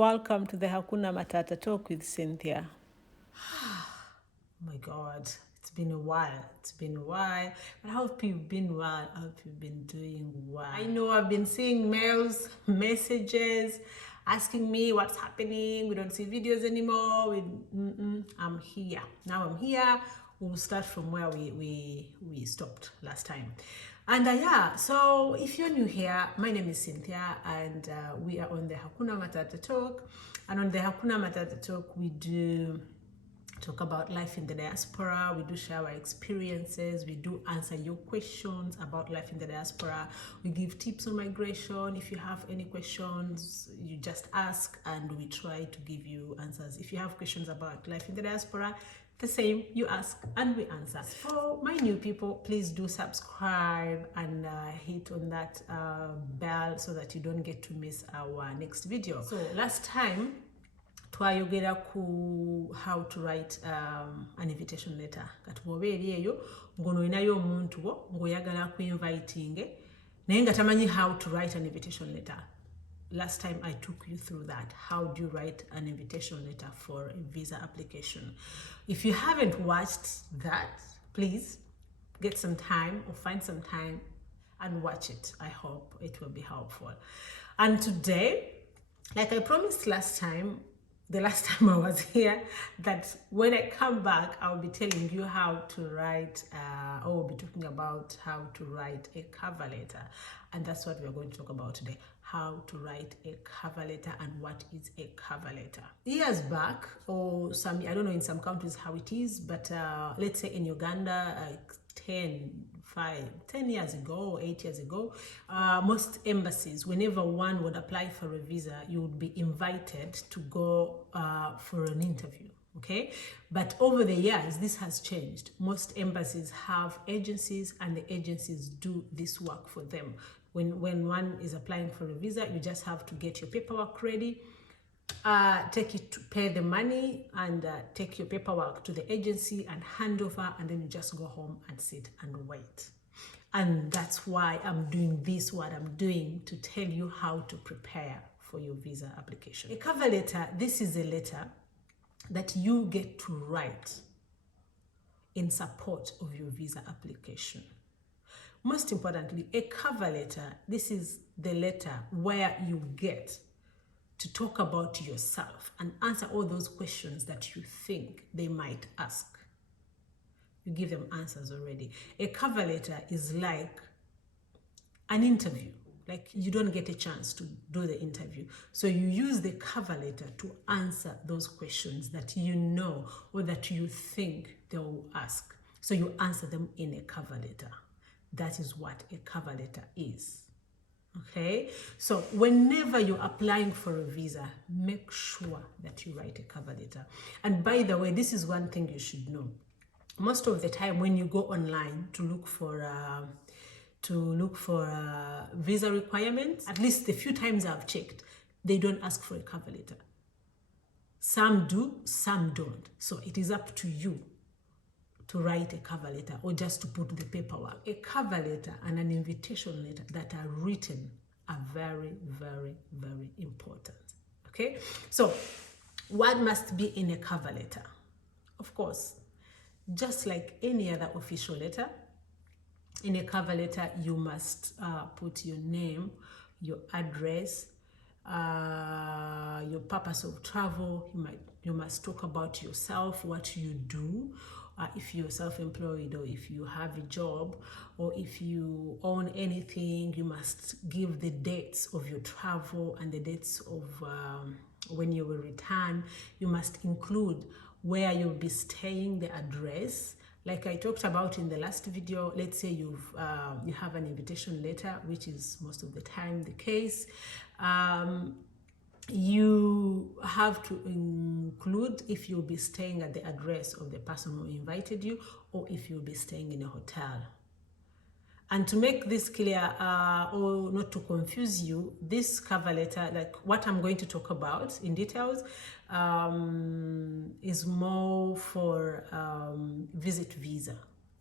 Welcome to the Hakuna Matata Talk with Cynthia. Oh my God, it's been a while. I hope you've been well. I hope you've been doing well. I know I've been seeing mails, messages, asking me what's happening. We don't see videos anymore. I'm here. Now I'm here. We'll start from where we stopped last time. And yeah, so if you're new here, my name is Cynthia, and we are on the Hakuna Matata Talk. And on the Hakuna Matata Talk, we do talk about life in the diaspora. We do share our experiences. We do answer your questions about life in the diaspora. We give tips on migration. If you have any questions, you just ask and we try to give you answers. If you have questions about life in the diaspora, the same, you ask and we answer. For my new people, please do subscribe and hit on that bell so that you don't get to miss our next video. So last time twayogera ku how to write an invitation letter. Kati bw'oba eri eyo ng'onoinayo omuntu wo ng'oyagala ku-inviting naye nga tamanyi how to write an invitation letter. Last time I took you through that. How do you write an invitation letter for a visa application? If you haven't watched that, please get some time or find some time and watch it. I hope it will be helpful. And today, like I promised the last time I was here, that when I come back, I'll be telling you how to write, or we'll be talking about how to write a cover letter. And that's what we're going to talk about today, how to write a cover letter and what is a cover letter. Years back, or I don't know in some countries how it is, but let's say in Uganda, 10 years ago or 8 years ago, most embassies, whenever one would apply for a visa, you would be invited to go for an interview. Okay, but over the years this has changed. Most embassies have agencies and the agencies do this work for them. When one is applying for a visa, you just have to get your paperwork ready, take it to pay the money and take your paperwork to the agency and hand over, and then you just go home and sit and wait. And that's why I'm doing this, what I'm doing, to tell you how to prepare for your visa application. A cover letter, this is a letter that you get to write in support of your visa application. Most importantly, a cover letter, this is the letter where you get to talk about yourself and answer all those questions that you think they might ask. You give them answers already. A cover letter is like an interview. Like you don't get a chance to do the interview. So you use the cover letter to answer those questions that you know or that you think they will ask. So you answer them in a cover letter. That is what a cover letter is. Okay, so whenever you're applying for a visa, make sure that you write a cover letter. And by the way, this is one thing you should know. Most of the time when you go online to look for visa requirements, at least the few times I've checked, they don't ask for a cover letter. Some do, some don't. So it is up to you to write a cover letter or just to put the paperwork. A cover letter and an invitation letter that are written are very, very, very important. Okay, so what must be in a cover letter? Of course, just like any other official letter, in a cover letter you must put your name, your address, your purpose of travel. You must talk about yourself, what you do, if you're self-employed or if you have a job or if you own anything. You must give the dates of your travel and the dates of when you will return. You must include where you'll be staying, the address. Like I talked about in the last video, let's say you have an invitation letter, which is most of the time the case. You have to include if you'll be staying at the address of the person who invited you or if you'll be staying in a hotel. And to make this clear or not to confuse you, this cover letter, like what I'm going to talk about in details, is more for visit visa.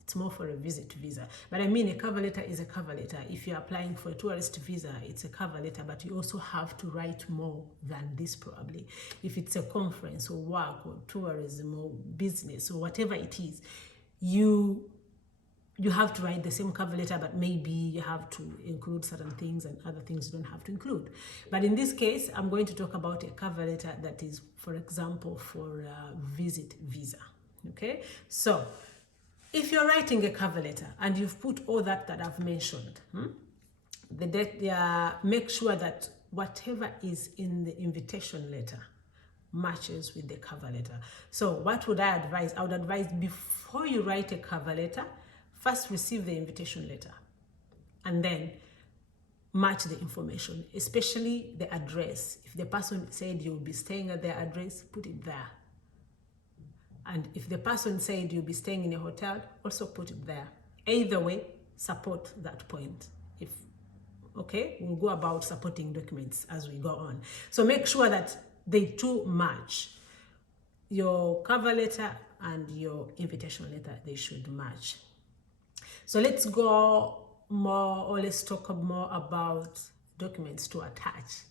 It's more for a visit visa. But I mean, a cover letter is a cover letter. If you're applying for a tourist visa, it's a cover letter, but you also have to write more than this probably. If it's a conference or work or tourism or business or whatever it is, you have to write the same cover letter, but maybe you have to include certain things and other things you don't have to include. But in this case, I'm going to talk about a cover letter that is, for example, for a visit visa. Okay, so if you're writing a cover letter and you've put all that I've mentioned, make sure that whatever is in the invitation letter matches with the cover letter. So what would I advise? I would advise, before you write a cover letter, first receive the invitation letter and then match the information, especially the address. If the person said you'll be staying at their address, put it there. And if the person said you'll be staying in a hotel, also put it there. Either way, support that point. Okay, we'll go about supporting documents as we go on. So make sure that they two match. Your cover letter and your invitation letter, they should match. So let's go more, or let's talk more about documents to attach.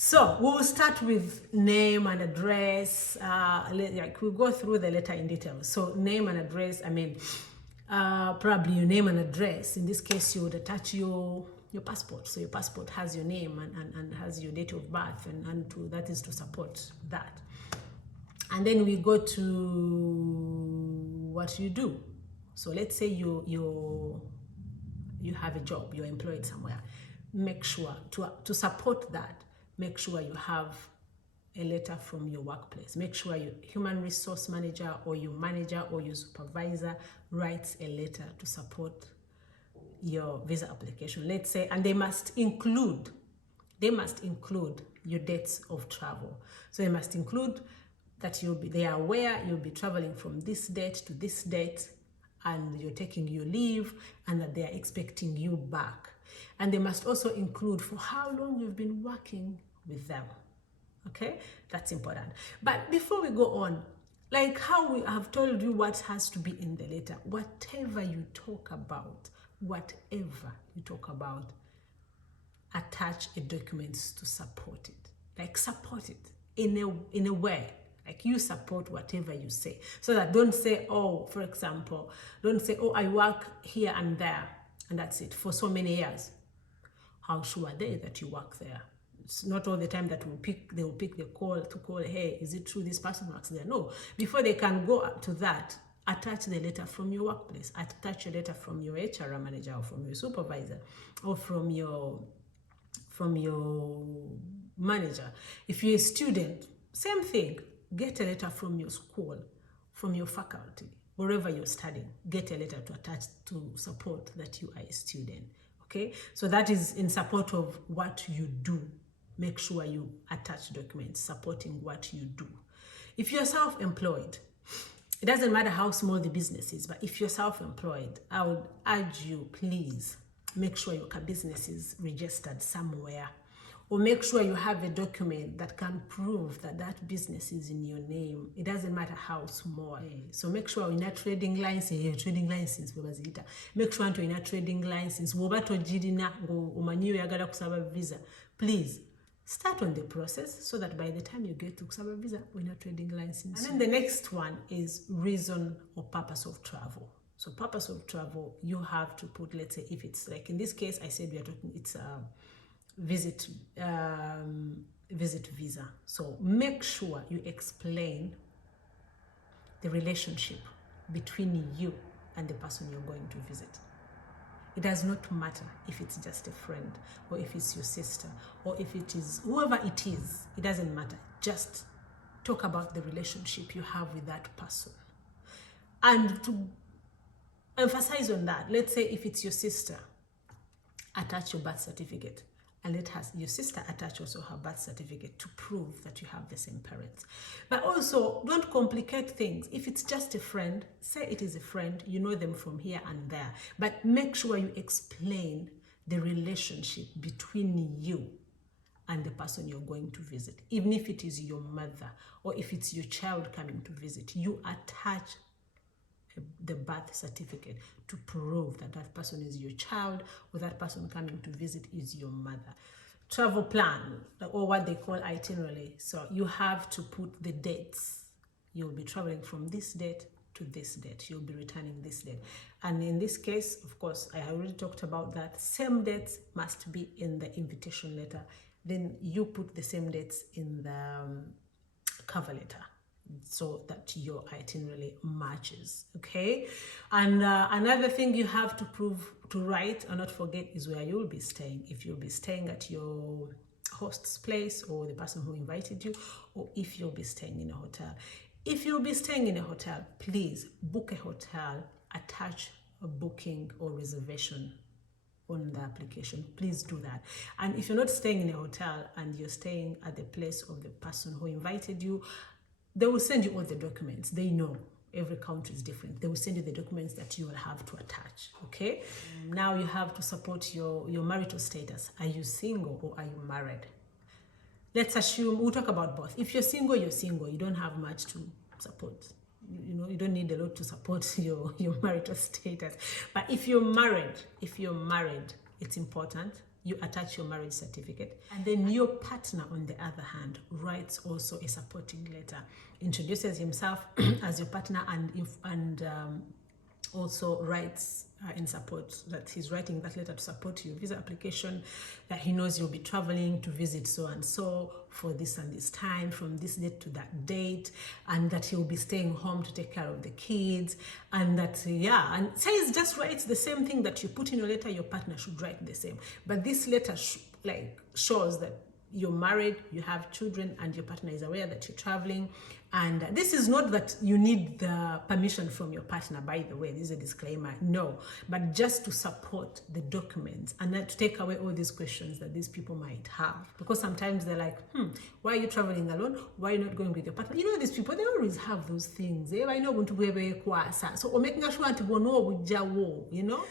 So we'll start with name and address. Like we'll go through the letter in detail. So name and address, I mean, probably your name and address. In this case, you would attach your passport. So your passport has your name and has your date of birth, and that is to support that. And then we go to what you do. So let's say you have a job, you're employed somewhere. Make sure to support that, make sure you have a letter from your workplace. Make sure your human resource manager or your manager or your supervisor writes a letter to support your visa application. Let's say, and they must include your dates of travel. So they must include that they are aware you'll be traveling from this date to this date, and you're taking your leave, and that they are expecting you back. And they must also include for how long you've been working with them. Okay, that's important. But before we go on, like how we have told you what has to be in the letter, whatever you talk about, attach a document to support it. Like support it in a way. Like you support whatever you say. So that don't say, oh, for example, don't say, oh, I work here and there, and that's it for so many years. How sure are they that you work there? It's not all the time that they will pick the call to call, hey, is it true this person works there? No. Before they can go up to that, attach the letter from your workplace. Attach a letter from your HR manager or from your supervisor or from your manager. If you're a student, same thing. Get a letter from your school, from your faculty, wherever you're studying. Get a letter to attach to support that you are a student. Okay, so that is in support of what you do. Make sure you attach documents supporting what you do. If you're self-employed, it doesn't matter how small the business is, but if you're self-employed, I would urge you, please make sure your business is registered somewhere, or make sure you have a document that can prove that that business is in your name. It doesn't matter how small. So make sure in a trading license, make sure in a trading license, visa. Please start on the process so that by the time you get to kusaba visa, we're in a trading license. And then the next one is reason or purpose of travel. So purpose of travel, you have to put, let's say, if it's like in this case, I said we are talking, it's visit visa. So make sure you explain the relationship between you and the person you're going to visit. It does not matter if it's just a friend, or if it's your sister, or if it is whoever it is. It doesn't matter. Just talk about the relationship you have with that person. And to emphasize on that, let's say if it's your sister, attach your birth certificate. And let your sister attach also her birth certificate to prove that you have the same parents. But also, don't complicate things. If it's just a friend, say it is a friend, you know them from here and there. But make sure you explain the relationship between you and the person you're going to visit. Even if it is your mother, or if it's your child coming to visit, you attach the birth certificate to prove that that person is your child, or that person coming to visit is your mother. Travel plan, or what they call itinerary. So you have to put the dates. You'll be traveling from this date to this date. You'll be returning this date. And in this case, of course, I already talked about that. Same dates must be in the invitation letter. Then you put the same dates in the cover letter, so that your itinerary matches. Okay. And another thing you have to write and not forget is where you'll be staying. If you'll be staying at your host's place, or the person who invited you, or if you'll be staying in a hotel. If you'll be staying in a hotel, please book a hotel, attach a booking or reservation on the application. Please do that. And if you're not staying in a hotel and you're staying at the place of the person who invited you, they will send you all the documents. They know every country is different. They will send you the documents that you will have to attach. Okay. Now you have to support your marital status. Are you single or are you married? Let's assume, we'll talk about both. If you're single, you're single. You don't have much to support. You don't need a lot to support your marital status. But if you're married, it's important you attach your marriage certificate. And then your partner, on the other hand, writes also a supporting letter, introduces himself as your partner, and also writes in support, that he's writing that letter to support your visa application, that he knows you'll be traveling to visit so and so for this and this time, from this date to that date, and that he'll be staying home to take care of the kids, and that, and says, just writes the same thing that you put in your letter. Your partner should write the same. But this letter shows that you're married, you have children, and your partner is aware that you're traveling. And this is not that you need the permission from your partner, by the way. This is a disclaimer. No, but just to support the documents and to take away all these questions that these people might have. Because sometimes they're like, why are you traveling alone? Why are you not going with your partner? You know, these people, they always have those things. I know going to be so or making sure to know, you know.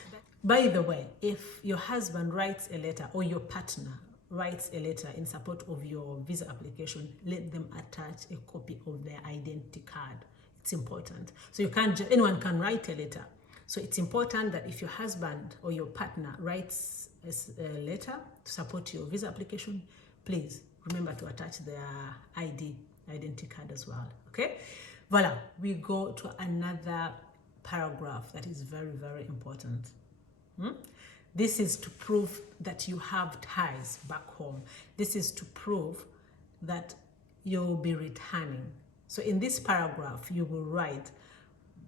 By the way, if your husband writes a letter, or your partner writes a letter in support of your visa application, let them attach a copy of their identity card. It's important. So you can't, anyone can write a letter. So it's important that if your husband or your partner writes a letter to support your visa application, please remember to attach their identity card as well. Okay. Voila. We go to another paragraph that is very, very important. This is to prove that you have ties back home. This is to prove that you'll be returning. So in this paragraph, you will write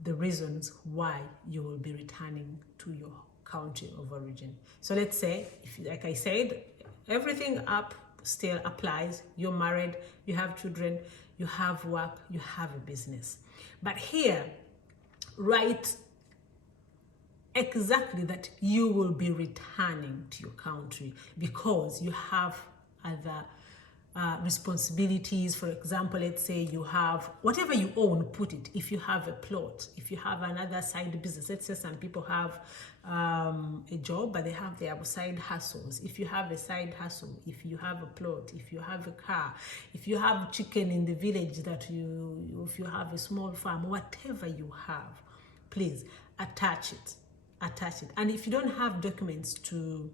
the reasons why you will be returning to your country of origin. So let's say, if, like I said, everything up still applies. You're married, you have children, you have work, you have a business. But here, write exactly that you will be returning to your country because you have other responsibilities. For example, let's say you have whatever you own, put it. If you have a plot, if you have another side business, let's say some people have a job, but they have their side hustles. If you have a side hustle, if you have a plot, if you have a car, if you have chicken in the village if you have a small farm, whatever you have, please attach it. And if you don't have documents to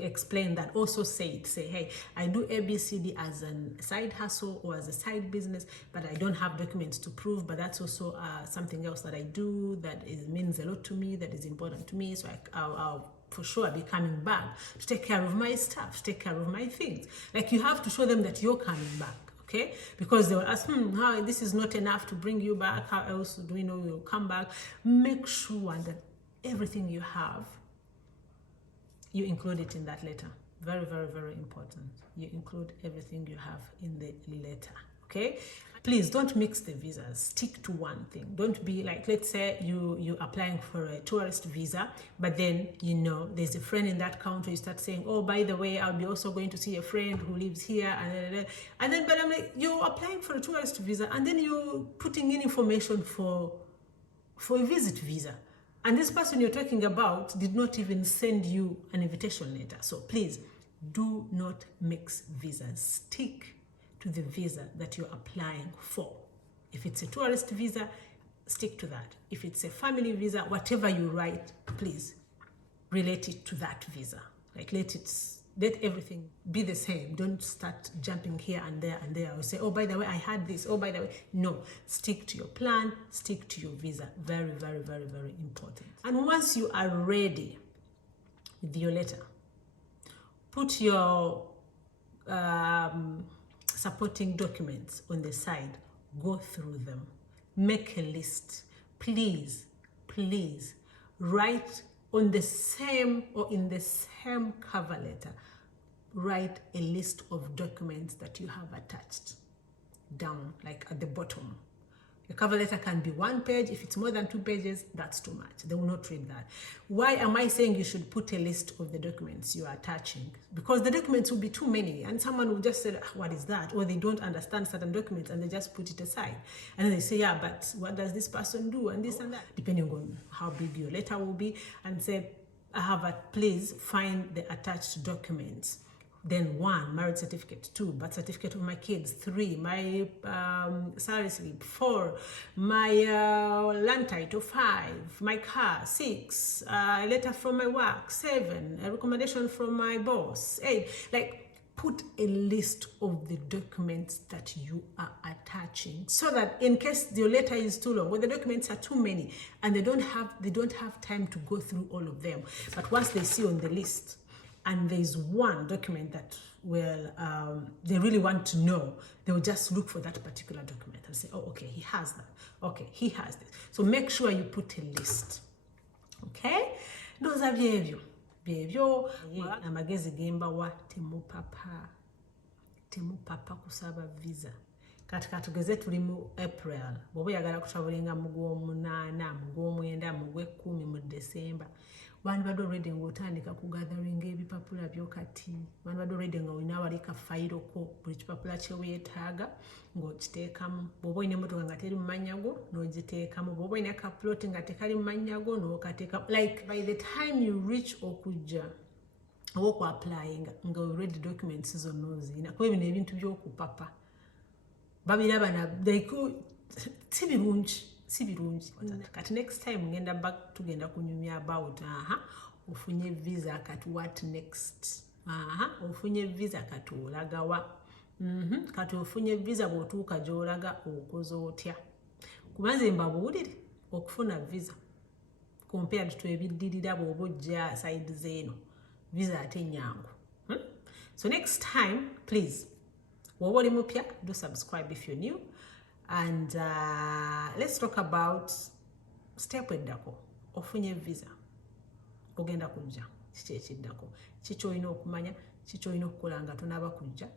explain that, also say, hey, I do ABCD as a side hustle or as a side business, but I don't have documents to prove, but that's also something else that I do that means a lot to me, that is important to me. So I'll for sure be coming back to take care of my stuff, to take care of my things. Like, you have to show them that you're coming back. Okay, because they will ask, how this is not enough to bring you back. How else do we know you'll come back? Make sure that everything you have, you include it in that letter. Very, very, very important. You include everything you have in the letter. Okay, please don't mix the visas. Stick to one thing. Don't be like, let's say you're applying for a tourist visa, but then there's a friend in that country. You start saying, oh, by the way, I'll be also going to see a friend who lives here, and then but I'm like, you're applying for a tourist visa, and then you're putting in information for a visit visa, and this person you're talking about did not even send you an invitation letter. So please do not mix visas. Stick to the visa that you're applying for. If it's a tourist visa, stick to that. If it's a family visa, whatever you write, please relate it to that visa. Like let everything be the same. Don't start jumping here and there and there. Or say, oh, by the way, I had this. Oh, by the way. No, stick to your plan, stick to your visa. Very, very, very, very important. And once you are ready with your letter, put your supporting documents on the side. Go through them. Make a list. Please, please write on the same or in the same cover letter. Write a list of documents that you have attached down, like at the bottom. The cover letter can be 1 page. If it's more than 2 pages, that's too much. They will not read that. Why am I saying you should put a list of the documents you are attaching? Because the documents will be too many, and someone will just say, what is that? Or they don't understand certain documents and they just put it aside. And then they say, yeah, but what does this person do? And this and that, depending on how big your letter will be. And say, please find the attached documents. Then 1, marriage certificate. 2, birth certificate of my kids. 3, my salary slip. 4, my land title. 5, my car. 6, a letter from my work. 7, a recommendation from my boss. 8, like put a list of the documents that you are attaching, so that in case your letter is too long, or the documents are too many, and they don't have time to go through all of them. But once they see on the list, and there's one document that they really want to know, they will just look for that particular document and say, oh, okay, he has that. Okay, he has this. So make sure you put a list. Okay? Those are byebyo. Amagezi gemba wa temupapa kusaba visa. Kati katugeze tuli mu April. Bwoba yagala kutravelinga mu Gw'omunaana, mu Gw'omwenda, mu Gw'ekkumi, mu December. Wandibadde already ng'otandika kugatheringa ebipapula byo kati. Wandibadde already nga olina wali ka fayiro ko, buli kipapula kye weetaaga ng'okiteekamu. Bw'oba olina emmotoka nga teri mu mannya go n'ogiteekamu. Bw'oba olina ka plot nga tekali mu mannya go n'okateekamu. Like by the time you reach okujja oba okwapplyinga nga already documents zonna ozirina. Kuba bino ebintu by'okupapa babiraba na si birungi. Kati next time ngenda back tugenda kunyumya about ofunye visa kati what next. Ofunye visa kati olaga wa. Kati ofunye visa bw'otuuka gy'olaga okoze otya. Kubanze mbabuulire okufuna visa compared to ebiddirira bw'oba ojja side zeeno. Visa ate nyangu. So next time, please, woba oli mupya, do subscribe if you're new. And let's talk about step eddako. Ofunye visa. Ogenda kujja. Kiki ekiddako. Kiki olina okumanya. Kiki olina okukola nga tonaba kujja.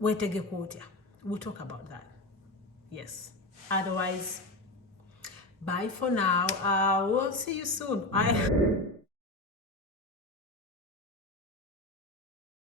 Weetegeko otya. We'll talk about that. Yes. Otherwise, bye for now. We'll see you soon.